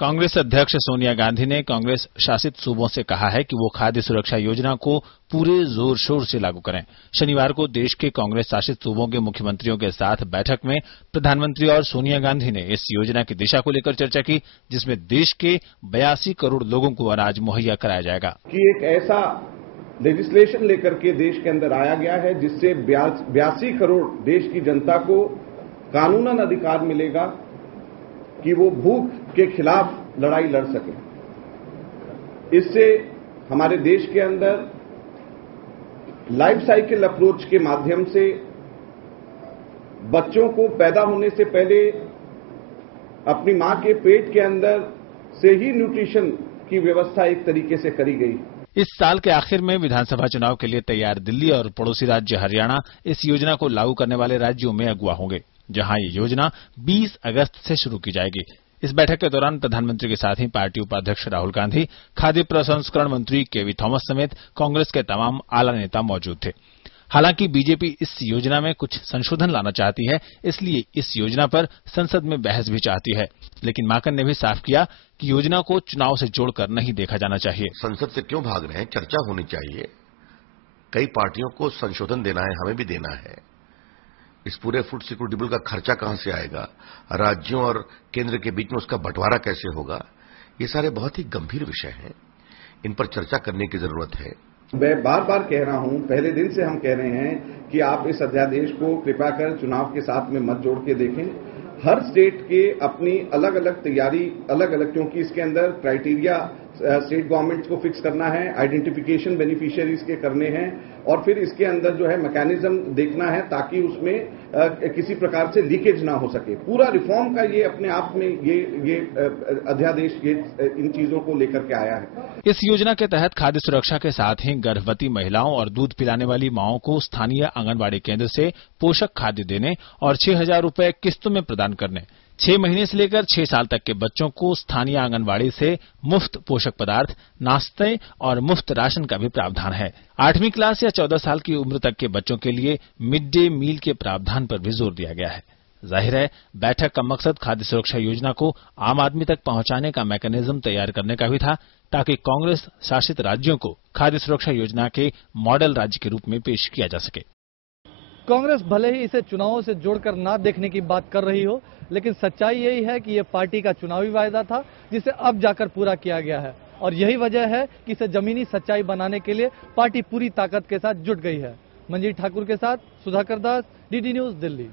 कांग्रेस अध्यक्ष सोनिया गांधी ने कांग्रेस शासित सूबों से कहा है कि वो खाद्य सुरक्षा योजना को पूरे जोर शोर से लागू करें। शनिवार को देश के कांग्रेस शासित सूबों के मुख्यमंत्रियों के साथ बैठक में प्रधानमंत्री और सोनिया गांधी ने इस योजना की दिशा को लेकर चर्चा की, जिसमें देश के 82 करोड़ लोगों को अनाज मुहैया कराया जाएगा। कि एक ऐसा लेजिस्लेशन लेकर के देश के अंदर आया गया है जिससे 82 करोड़ देश की जनता को कानूनन अधिकार मिलेगा कि वो भूख के खिलाफ लड़ाई लड़ सके। इससे हमारे देश के अंदर लाइफ साइकिल अप्रोच के माध्यम से बच्चों को पैदा होने से पहले अपनी मां के पेट के अंदर से ही न्यूट्रिशन की व्यवस्था एक तरीके से करी गई। इस साल के आखिर में विधानसभा चुनाव के लिए तैयार दिल्ली और पड़ोसी राज्य हरियाणा इस योजना को लागू करने वाले राज्यों में अगुवा होंगे, जहां ये योजना 20 अगस्त से शुरू की जाएगी। इस बैठक के दौरान प्रधानमंत्री के साथ ही पार्टी उपाध्यक्ष राहुल गांधी, खाद्य प्रसंस्करण मंत्री केवी थॉमस समेत कांग्रेस के तमाम आला नेता मौजूद थे। हालांकि बीजेपी इस योजना में कुछ संशोधन लाना चाहती है, इसलिए इस योजना पर संसद में बहस भी चाहती है। लेकिन माकन ने भी साफ किया कि योजना को चुनाव से जोड़कर नहीं देखा जाना चाहिए। संसद से क्यों भाग रहे हैं? चर्चा होनी चाहिए। कई पार्टियों को संशोधन देना है, हमें भी देना है। इस पूरे फूड सिक्योरिटी बिल का खर्चा कहां से आएगा, राज्यों और केंद्र के बीच में उसका बंटवारा कैसे होगा, ये सारे बहुत ही गंभीर विषय हैं। इन पर चर्चा करने की जरूरत है। मैं बार बार कह रहा हूं, पहले दिन से हम कह रहे हैं कि आप इस अध्यादेश को कृपया कर चुनाव के साथ में मत जोड़ के देखें। हर स्टेट के अपनी अलग अलग तैयारी अलग अलग, क्योंकि इसके अंदर क्राइटेरिया स्टेट गवर्नमेंट्स को फिक्स करना है, आइडेंटिफिकेशन बेनिफिशियरीज के करने हैं और फिर इसके अंदर जो है मैकेनिज्म देखना है ताकि उसमें किसी प्रकार से लीकेज ना हो सके। पूरा रिफॉर्म का ये अपने आप में ये अध्यादेश ये इन चीजों को लेकर के आया है। इस योजना के तहत खाद्य सुरक्षा के साथ ही गर्भवती महिलाओं और दूध पिलाने वाली माओं को स्थानीय आंगनबाड़ी केंद्र से पोषक खाद्य देने और 6,000 रुपए किस्तों में प्रदान करने, 6 महीने से लेकर 6 साल तक के बच्चों को स्थानीय आंगनबाड़ी से मुफ्त पोषक पदार्थ, नाश्ते और मुफ्त राशन का भी प्रावधान है। 8वीं क्लास या 14 साल की उम्र तक के बच्चों के लिए मिड डे मील के प्रावधान पर भी जोर दिया गया है। जाहिर है, बैठक का मकसद खाद्य सुरक्षा योजना को आम आदमी तक पहुंचाने का मैकेनिज्म तैयार करने का भी था, ताकि कांग्रेस शासित राज्यों को खाद्य सुरक्षा योजना के मॉडल राज्य के रूप में पेश किया जा सके। कांग्रेस भले ही इसे चुनावों से जोड़कर ना देखने की बात कर रही हो, लेकिन सच्चाई यही है कि यह पार्टी का चुनावी वायदा था जिसे अब जाकर पूरा किया गया है और यही वजह है कि इसे जमीनी सच्चाई बनाने के लिए पार्टी पूरी ताकत के साथ जुट गई है। मंजीत ठाकुर के साथ सुधाकर दास, डीडी न्यूज, दिल्ली।